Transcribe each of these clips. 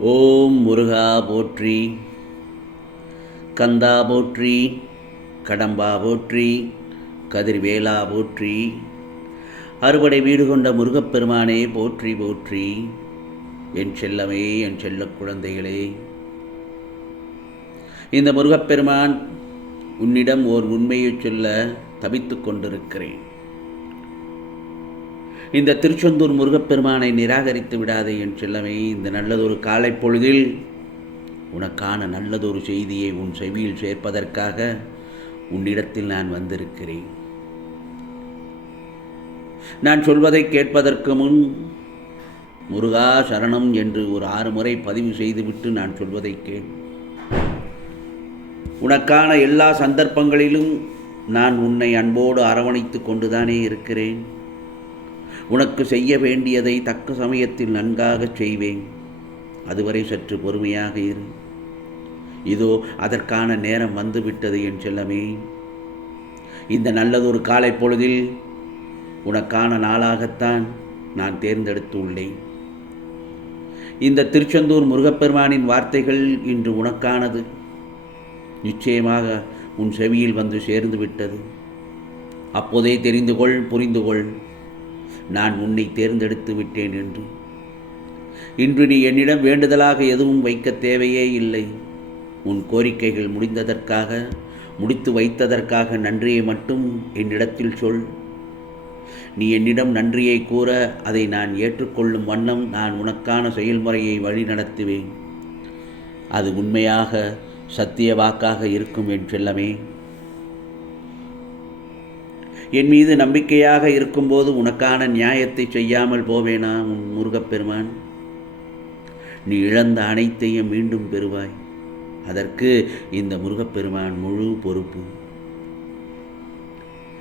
ஓம் முருகா போற்றி கந்தா போற்றி கடம்பா போற்றி கதிர்வேலா போற்றி அறுபடை வீடு கொண்ட முருகப்பெருமானே போற்றி போற்றி. என் செல்லமே என் செல்ல குழந்தைகளே இந்த முருகப்பெருமான் உன்னிடம் ஓர் உண்மையைச் சொல்ல தவித்துக் கொண்டிருக்கிறேன். இந்த திருச்செந்தூர் முருகப்பெருமானை நிராகரித்து விடாதே என் செல்லமே இந்த நல்லதொரு காலை பொழுதில் உனக்கான நல்லதொரு செய்தியை உன் செவியில் சேர்ப்பதற்காக உன்னிடத்தில் நான் வந்திருக்கிறேன். நான் சொல்வதை கேட்பதற்கு முன் முருகா சரணம் என்று ஒரு ஆறு முறை பதிவு செய்துவிட்டு நான் சொல்வதை கேள். உனக்கான எல்லா சந்தர்ப்பங்களிலும் நான் உன்னை அன்போடு அரவணைத்து கொண்டுதானே இருக்கிறேன். உனக்கு செய்ய வேண்டியதை தக்க சமயத்தில் நன்காகச் செய்வேன். அதுவரை சற்று பொறுமையாக இரு. இதோ அதற்கான நேரம் வந்துவிட்டது என் செல்லமே. இந்த நல்லதொரு காலை பொழுதில் உனக்கான நாளாகத்தான் நான் தேர்ந்தெடுத்து உள்ளேன் இந்த திருச்செந்தூர் முருகப்பெருமானின் வார்த்தைகள் இன்று உனக்கானது. நிச்சயமாக உன் செவியில் வந்து சேர்ந்து விட்டது அப்போதே தெரிந்து கொள் புரிந்து கொள் நான் உன்னை தேர்ந்தெடுத்து விட்டேன் என்று. இன்று நீ என்னிடம் வேண்டுதலாக எதுவும் வைக்க தேவையே இல்லை. உன் கோரிக்கைகள் முடிந்ததற்காக முடித்து வைத்ததற்காக நன்றியை மட்டும் என்னிடத்தில் சொல். நீ என்னிடம் நன்றியை கூற அதை நான் ஏற்றுக்கொள்ளும் வண்ணம் நான் உனக்கான செயல்முறையை வழிநடத்துவேன் அது உண்மையாக சத்திய வாக்காக இருக்கும் என் செல்லமே. என் மீது நம்பிக்கையாக இருக்கும்போது உனக்கான நியாயத்தை செய்யாமல் போவேனா உன் முருகப்பெருமான்? நீ இழந்த அனைத்தையும் மீண்டும் பெறுவாய். அதற்கு இந்த முருகப்பெருமான் முழு பொறுப்பு.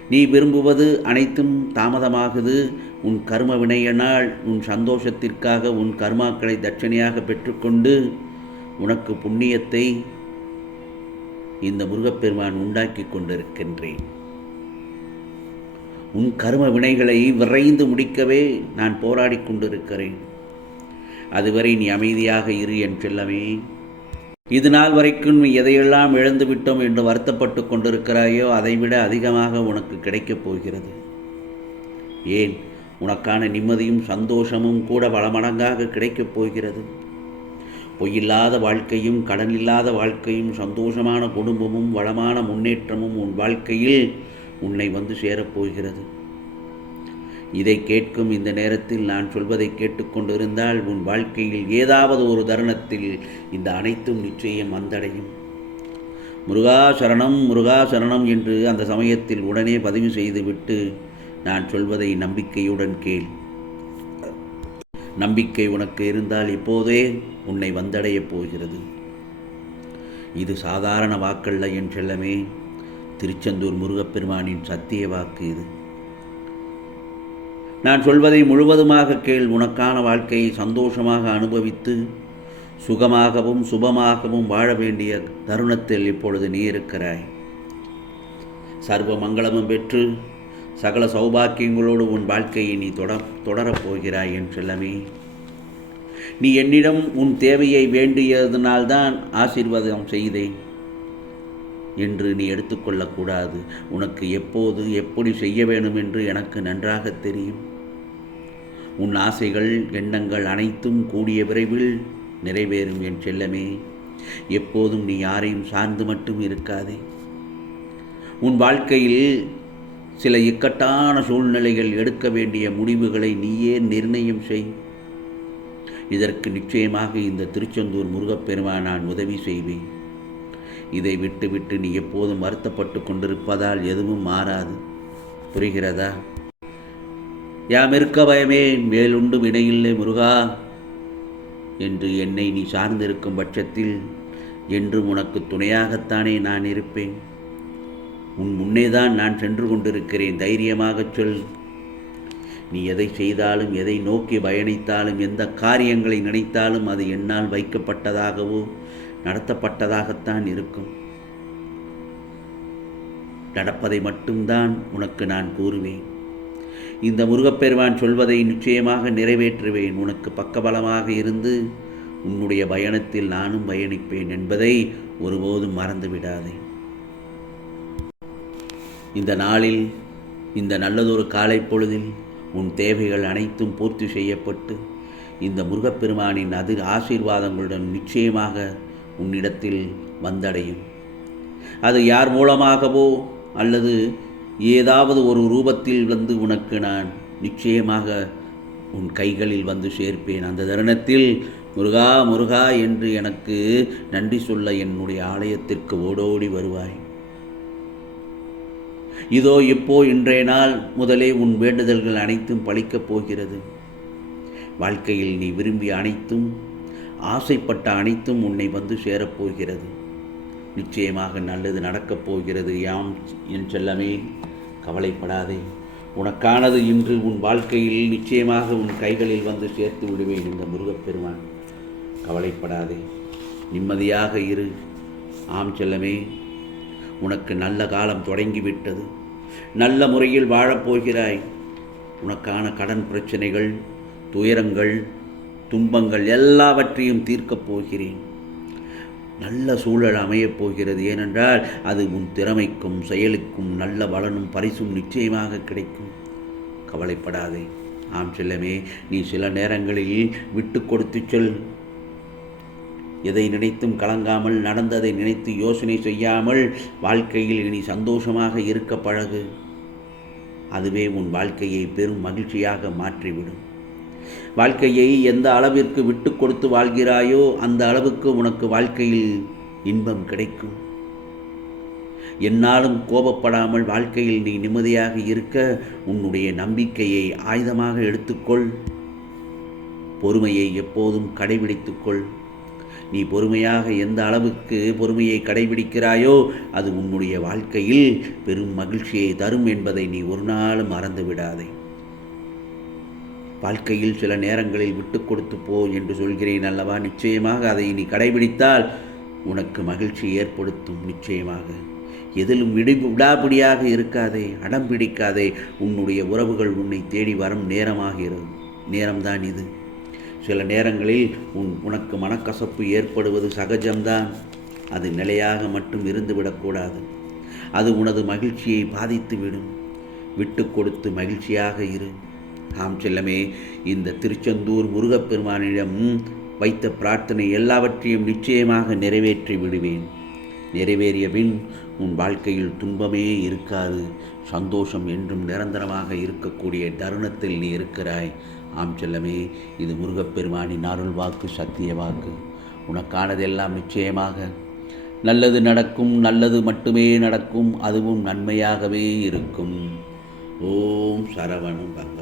நீ விரும்புவது அனைத்தும் தாமதமாகுது. உன் கர்ம வினையனால் உன் சந்தோஷத்திற்காக உன் கர்மாக்களை தட்சணையாக பெற்றுக்கொண்டு உனக்கு புண்ணியத்தை இந்த முருகப்பெருமான் உண்டாக்கி கொண்டிருக்கின்றேன். உன் கரும வினைகளை விரைந்து முடிக்கவே நான் போராடி கொண்டிருக்கிறேன். அதுவரை நீ அமைதியாக இரு என் செல்லமே. இது நாள் வரைக்கும் நீ எதையெல்லாம் இழந்துவிட்டோம் என்று வருத்தப்பட்டு கொண்டிருக்கிறாயோ அதைவிட அதிகமாக உனக்கு கிடைக்கப் போகிறது. ஏன்? உனக்கான நிம்மதியும் சந்தோஷமும் கூட பல மடங்காக கிடைக்கப் போகிறது. பொய்யில்லாத வாழ்க்கையும் கடன் இல்லாத வாழ்க்கையும் சந்தோஷமான குடும்பமும் வளமான முன்னேற்றமும் உன் வாழ்க்கையில் உன்னை வந்து சேரப்போகிறது. இதை கேட்கும் இந்த நேரத்தில் நான் சொல்வதை கேட்டுக்கொண்டிருந்தால் உன் வாழ்க்கையில் ஏதாவது ஒரு தருணத்தில் இந்த அனைத்தும் நிச்சயம் வந்தடையும். முருகா சரணம் முருகா சரணம் என்று அந்த சமயத்தில் உடனே பதிவு செய்துவிட்டு நான் சொல்வதை நம்பிக்கையுடன் கேள். நம்பிக்கை உனக்கு இருந்தால் இப்போதே உன்னை வந்தடையப் போகிறது. இது சாதாரண வாக்கல்ல என் செல்லமே. திருச்செந்தூர் முருகப்பெருமானின் சத்திய வாக்கு இது. நான் சொல்வதை முழுவதுமாக கேள் உனக்கான வாழ்க்கையை சந்தோஷமாக அனுபவித்து சுகமாகவும் சுபமாகவும் வாழ வேண்டிய தருணத்தில் இப்பொழுது நீ இருக்கிறாய். சர்வ மங்களமும் பெற்று சகல சௌபாக்கியங்களோடு உன் வாழ்க்கையை நீ தொட தொடரப் போகிறாய் என் செல்லமே. நீ என்னிடம் உன் தேவையை வேண்டியதனால்தான் ஆசீர்வாதம் செய்தேன். என்று நீ எடுத்துக்கொள்ளக்கூடாது. உனக்கு எப்போது எப்படி செய்ய வேண்டும் என்று எனக்கு நன்றாக தெரியும். உன் ஆசைகள் எண்ணங்கள் அனைத்தும் கூடிய விரைவில் நிறைவேறும் என் செல்லமே. எப்போதும் நீ யாரையும் சார்ந்து மட்டும் இருக்காதே. உன் வாழ்க்கையில் சில இக்கட்டான சூழ்நிலைகள் எடுக்க வேண்டிய முடிவுகளை நீயே நிர்ணயம் செய். இதற்கு நிச்சயமாக இந்த திருச்செந்தூர் முருகப்பெருமான் நான் உதவி செய்வேன். இதை விட்டுவிட்டு நீ எப்போதும் வருத்தப்பட்டு கொண்டிருப்பதால் எதுவும் மாறாது. புரிகிறதா? யாம் இருக்க பயமே மேலுண்டு வினையில்லை முருகா. என்று என்னை நீ சார்ந்திருக்கும் பட்சத்தில் என்றும் உனக்கு துணையாகத்தானே நான் இருப்பேன். உன் முன்னேதான் நான் சென்று கொண்டிருக்கிறேன். தைரியமாகச் சொல். நீ எதை செய்தாலும் எதை நோக்கி பயணித்தாலும் எந்த காரியங்களை நினைத்தாலும் அது என்னால் வைக்கப்பட்டதாகவோ நடத்தப்பட்டதாகத்தான் இருக்கும். நடப்பதை மட்டும்தான் உனக்கு நான் கூறுவேன். இந்த முருகப்பெருமான் சொல்வதை நிச்சயமாக நிறைவேற்றுவேன். உனக்கு பக்கபலமாக இருந்து உன்னுடைய பயணத்தில் நானும் பயணிப்பேன் என்பதை ஒருபோதும் மறந்துவிடாதே. இந்த நாளில் இந்த நல்லதொரு காலை பொழுதில் உன் தேவைகள் அனைத்தும் பூர்த்தி செய்யப்பட்டு இந்த முருகப்பெருமானின் அது ஆசீர்வாதங்களுடன் நிச்சயமாக உன்னிடத்தில் வந்தடையும். அது யார் மூலமாகவோ அல்லது ஏதாவது ஒரு ரூபத்தில் வந்து உனக்கு நான் நிச்சயமாக உன் கைகளில் வந்து சேர்ப்பேன். அந்த தருணத்தில் முருகா முருகா என்று எனக்கு நன்றி சொல்ல என்னுடைய ஆலயத்திற்கு ஓடோடி வருவாய். இதோ இப்போ இன்றைய நாள் முதலே உன் வேண்டுதல்கள் அனைத்தும் பழிக்கப் போகிறது. வாழ்க்கையில் நீ விரும்பிய அனைத்தும் ஆசைப்பட்ட அனைத்தும் உன்னை வந்து சேரப்போகிறது. நிச்சயமாக நல்லது நடக்கப் போகிறது. யாம் என் செல்லமே கவலைப்படாதே. உனக்கானது இன்று உன் வாழ்க்கையில் நிச்சயமாக உன் கைகளில் வந்து சேர்த்து விடுவேன் இந்த முருகப்பெருமான். கவலைப்படாதே. நிம்மதியாக இரு. ஆம் செல்லமே உனக்கு நல்ல காலம் தொடங்கிவிட்டது. நல்ல முறையில் வாழப்போகிறாய் உனக்கான கடன் பிரச்சனைகள் துயரங்கள் துன்பங்கள் எல்லாவற்றையும் தீர்க்கப் போகிறேன். நல்ல சூழல் அமையப் போகிறது. ஏனென்றால் அது உன் திறமைக்கும் செயலுக்கும் நல்ல பலனும் பரிசும் நிச்சயமாக கிடைக்கும். கவலைப்படாதே. ஆம் செல்லமே நீ சில நேரங்களில் விட்டு கொடுத்து செல். எதை நினைத்தும் கலங்காமல் நடந்ததை நினைத்து யோசனை செய்யாமல் வாழ்க்கையில் இனி சந்தோஷமாக இருக்க பழகு. அதுவே உன் வாழ்க்கையை பெரும் மகிழ்ச்சியாக மாற்றிவிடும். வாழ்க்கையை எந்த அளவிற்கு விட்டு கொடுத்து வாழ்கிறாயோ அந்த அளவுக்கு உனக்கு வாழ்க்கையில் இன்பம் கிடைக்கும். என்னாலும் கோபப்படாமல் வாழ்க்கையில் நீ நிம்மதியாக இருக்க உன்னுடைய நம்பிக்கையை ஆயுதமாக எடுத்துக்கொள். பொறுமையை எப்போதும் கடைபிடித்துக்கொள். நீ பொறுமையாக எந்த அளவுக்கு பொறுமையை கடைபிடிக்கிறாயோ அது உன்னுடைய வாழ்க்கையில் பெரும் மகிழ்ச்சியை தரும் என்பதை நீ ஒரு நாளும் மறந்து விடாதே வாழ்க்கையில் சில நேரங்களில் விட்டு கொடுத்து போ என்று சொல்கிறேன் அல்லவா? நிச்சயமாக அதை நீ கடைபிடித்தால் உனக்கு மகிழ்ச்சி ஏற்படுத்தும் நிச்சயமாக. எதிலும் விடு விடாபிடியாக இருக்காதே அடம் பிடிக்காதே. உன்னுடைய உறவுகள் உன்னை தேடி வரும் நேரமாகிறது நேரம்தான் இது. சில நேரங்களில் உன் உனக்கு மனக்கசப்பு ஏற்படுவது சகஜம்தான். அது நிலையாக மட்டும் இருந்துவிடக்கூடாது அது உனது மகிழ்ச்சியை பாதித்துவிடும். விட்டு கொடுத்து மகிழ்ச்சியாக இரு. ஆம் செல்லமே இந்த திருச்செந்தூர் முருகப்பெருமானிடம் வைத்த பிரார்த்தனை எல்லாவற்றையும் நிச்சயமாக நிறைவேற்றி விடுவேன். நிறைவேறிய பின் உன் வாழ்க்கையில் துன்பமே இருக்காது. சந்தோஷம் என்றும் நிரந்தரமாக இருக்கக்கூடிய தருணத்தில் நீ இருக்கிறாய். ஆம் செல்லமே இது முருகப்பெருமானின் அருள் வாக்கு சத்திய வாக்கு உனக்கானதெல்லாம் நிச்சயமாக நல்லது நடக்கும் நல்லது மட்டுமே நடக்கும் அதுவும் நன்மையாகவே இருக்கும். ஓம் சரவணம் பங்க